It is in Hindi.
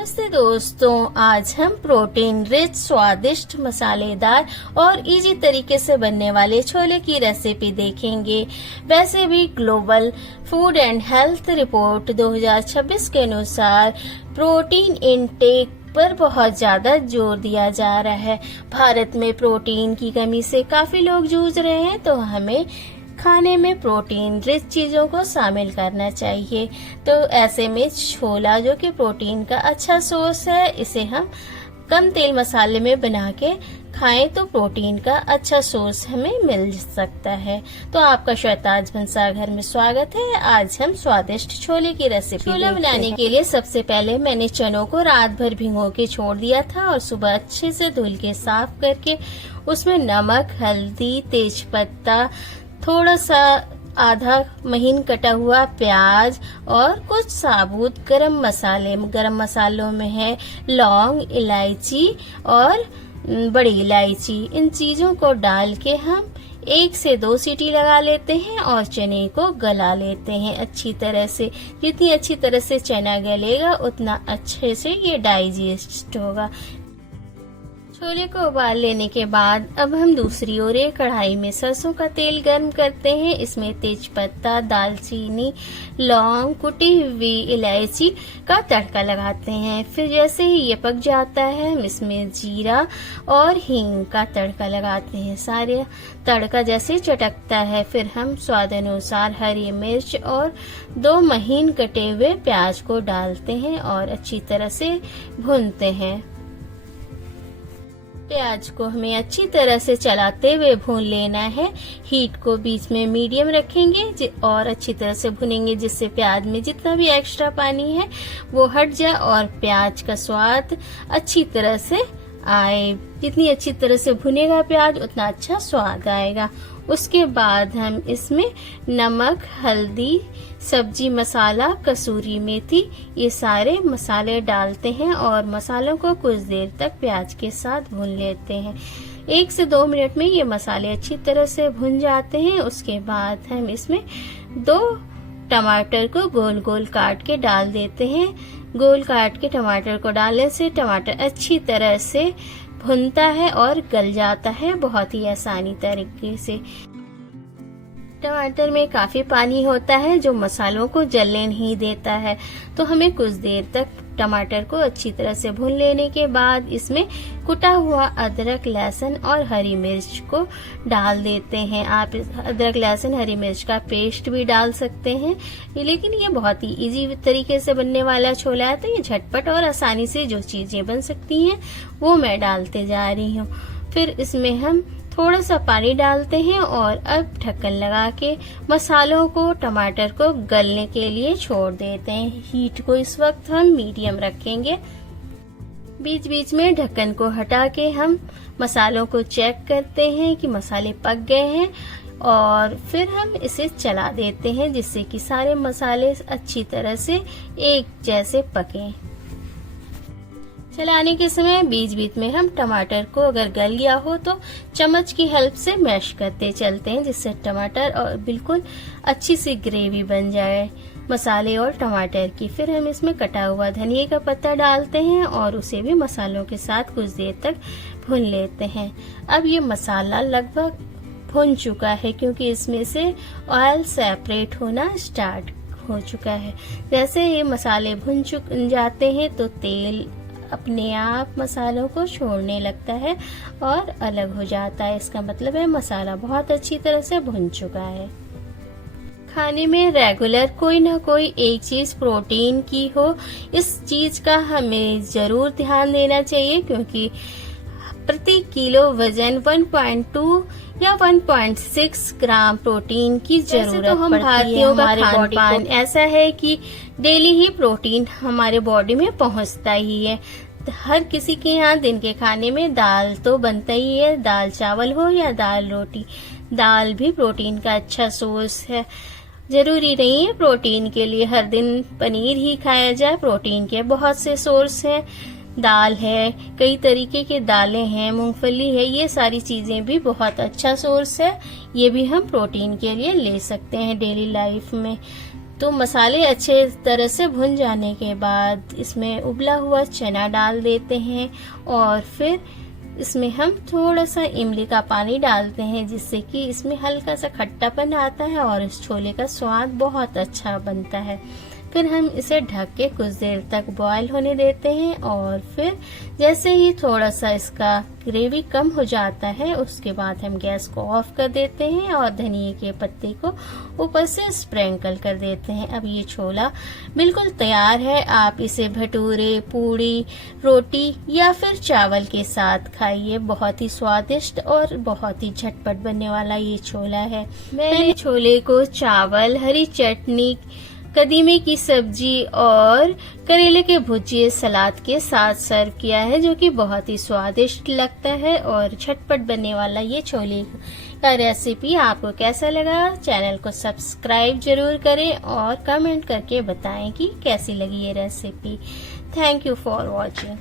नमस्ते दोस्तों, आज हम प्रोटीन रिच, स्वादिष्ट, मसालेदार और इजी तरीके से बनने वाले छोले की रेसिपी देखेंगे। वैसे भी global food and health report 2026 के अनुसार प्रोटीन इनटेक पर बहुत ज्यादा जोर दिया जा रहा है। भारत में प्रोटीन की कमी से काफी लोग जूझ रहे हैं, तो हमें खाने में प्रोटीन रिच चीजों को शामिल करना चाहिए। तो ऐसे में छोला, जो कि प्रोटीन का अच्छा सोर्स है, इसे हम कम तेल मसाले में बना के खाएं तो प्रोटीन का अच्छा सोर्स हमें मिल सकता है। तो आपका शहताज भंसार घर में स्वागत है। आज हम स्वादिष्ट छोले की रेसिपी छोला बनाने के लिए सबसे पहले मैंने चनों को रात भर भिगो के छोड़ दिया था और सुबह अच्छे से धुल के साफ करके उसमें नमक, हल्दी, तेज पत्ता, थोड़ा सा आधा महीन कटा हुआ प्याज और कुछ साबुत गरम मसाले। गरम मसालों में है लौंग, इलायची और बड़ी इलायची। इन चीजों को डाल के हम 1 से 2 सीटी लगा लेते हैं और चने को गला लेते हैं अच्छी तरह से। जितनी अच्छी तरह से चना गलेगा उतना अच्छे से ये डाइजेस्ट होगा। छोले को उबाल लेने के बाद अब हम दूसरी ओर एक कढ़ाई में सरसों का तेल गर्म करते हैं। इसमें तेज पत्ता, दालचीनी, लौंग, कुटी हुई इलायची का तड़का लगाते हैं। फिर जैसे ही ये पक जाता है हम इसमें जीरा और हींग का तड़का लगाते हैं। सारे तड़का जैसे चटकता है फिर हम स्वाद अनुसार हरी मिर्च और 2 महीन कटे हुए प्याज को डालते हैं और अच्छी तरह से भूनते हैं। प्याज को हमें अच्छी तरह से चलाते हुए भून लेना है। हीट को बीच में मीडियम रखेंगे और अच्छी तरह से भुनेंगे, जिससे प्याज में जितना भी एक्स्ट्रा पानी है वो हट जाए और प्याज का स्वाद अच्छी तरह से आए। जितनी अच्छी तरह से भुनेगा प्याज उतना अच्छा स्वाद आएगा। उसके बाद हम इसमें नमक, हल्दी, सब्जी मसाला, कसूरी मेथी, ये सारे मसाले डालते हैं और मसालों को कुछ देर तक प्याज के साथ भून लेते हैं। 1 से 2 मिनट में ये मसाले अच्छी तरह से भुन जाते हैं। उसके बाद हम इसमें 2 टमाटर को गोल गोल काट के डाल देते हैं। गोल काट के टमाटर को डालने से टमाटर अच्छी तरह से भुनता है और गल जाता है बहुत ही आसानी तरीके से। टमाटर में काफी पानी होता है जो मसालों को जलने नहीं देता है, तो हमें कुछ देर तक टमाटर को अच्छी तरह से भून लेने के बाद इसमें कुटा हुआ अदरक, लहसुन और हरी मिर्च को डाल देते हैं। आप अदरक, लहसुन, हरी मिर्च का पेस्ट भी डाल सकते हैं, लेकिन ये बहुत ही इजी तरीके से बनने वाला छोला है, तो ये झटपट और आसानी से जो चीजें बन सकती हैं वो मैं डालते जा रही हूँ। फिर इसमें हम थोड़ा सा पानी डालते हैं और अब ढक्कन लगा के मसालों को, टमाटर को गलने के लिए छोड़ देते हैं। हीट को इस वक्त हम मीडियम रखेंगे। बीच बीच में ढक्कन को हटा के हम मसालों को चेक करते हैं कि मसाले पक गए हैं और फिर हम इसे चला देते हैं, जिससे कि सारे मसाले अच्छी तरह से एक जैसे पकें। चलाने के समय बीच बीच में हम टमाटर को अगर गल गया हो तो चम्मच की हेल्प से मैश करते चलते हैं, जिससे टमाटर और बिल्कुल अच्छी सी ग्रेवी बन जाए मसाले और टमाटर की। फिर हम इसमें कटा हुआ धनिया का पत्ता डालते हैं और उसे भी मसालों के साथ कुछ देर तक भून लेते हैं। अब ये मसाला लगभग भुन चुका है क्योंकि इसमें से ऑयल सेपरेट होना स्टार्ट हो चुका है। जैसे ये मसाले भुन जाते हैं तो तेल अपने आप मसालों को छोड़ने लगता है और अलग हो जाता है। इसका मतलब है मसाला बहुत अच्छी तरह से भुन चुका है। खाने में रेगुलर कोई ना कोई एक चीज प्रोटीन की हो, इस चीज का हमें जरूर ध्यान देना चाहिए, क्योंकि प्रति किलो वजन 1.2 या 1.6 ग्राम प्रोटीन की जरूरत तो हम भारतीयों का खान-पान ऐसा है कि डेली ही प्रोटीन हमारे बॉडी में पहुंचता ही है। हर किसी के यहाँ दिन के खाने में दाल तो बनता ही है, दाल चावल हो या दाल रोटी। दाल भी प्रोटीन का अच्छा सोर्स है। जरूरी नहीं है प्रोटीन के लिए हर दिन पनीर ही खाया जाए। प्रोटीन के बहुत से सोर्स हैं। दाल है, कई तरीके के दालें हैं, मूंगफली है, ये सारी चीजें भी बहुत अच्छा सोर्स है। ये भी हम प्रोटीन के लिए ले सकते हैं डेली लाइफ में। तो मसाले अच्छे तरह से भुन जाने के बाद इसमें उबला हुआ चना डाल देते हैं और फिर इसमें हम थोड़ा सा इमली का पानी डालते हैं, जिससे कि इसमें हल्का सा खट्टापन आता है और इस छोले का स्वाद बहुत अच्छा बनता है। फिर हम इसे ढक के कुछ देर तक बॉईल होने देते हैं और फिर जैसे ही थोड़ा सा इसका ग्रेवी कम हो जाता है उसके बाद हम गैस को ऑफ कर देते हैं और धनिए के पत्ते को ऊपर से स्प्रिंकल कर देते हैं। अब ये छोला बिल्कुल तैयार है। आप इसे भटूरे, पूड़ी, रोटी या फिर चावल के साथ खाइए। बहुत ही स्वादिष्ट और बहुत ही झटपट बनने वाला ये छोला है। मैंने छोले को चावल, हरी चटनी, कदीमे की सब्जी और करेले के भुजिए सलाद के साथ सर्व किया है, जो कि बहुत ही स्वादिष्ट लगता है। और झटपट बनने वाला ये छोले का रेसिपी आपको कैसा लगा? चैनल को सब्सक्राइब जरूर करें और कमेंट करके बताएं कि कैसी लगी ये recipe. Thank you for watching.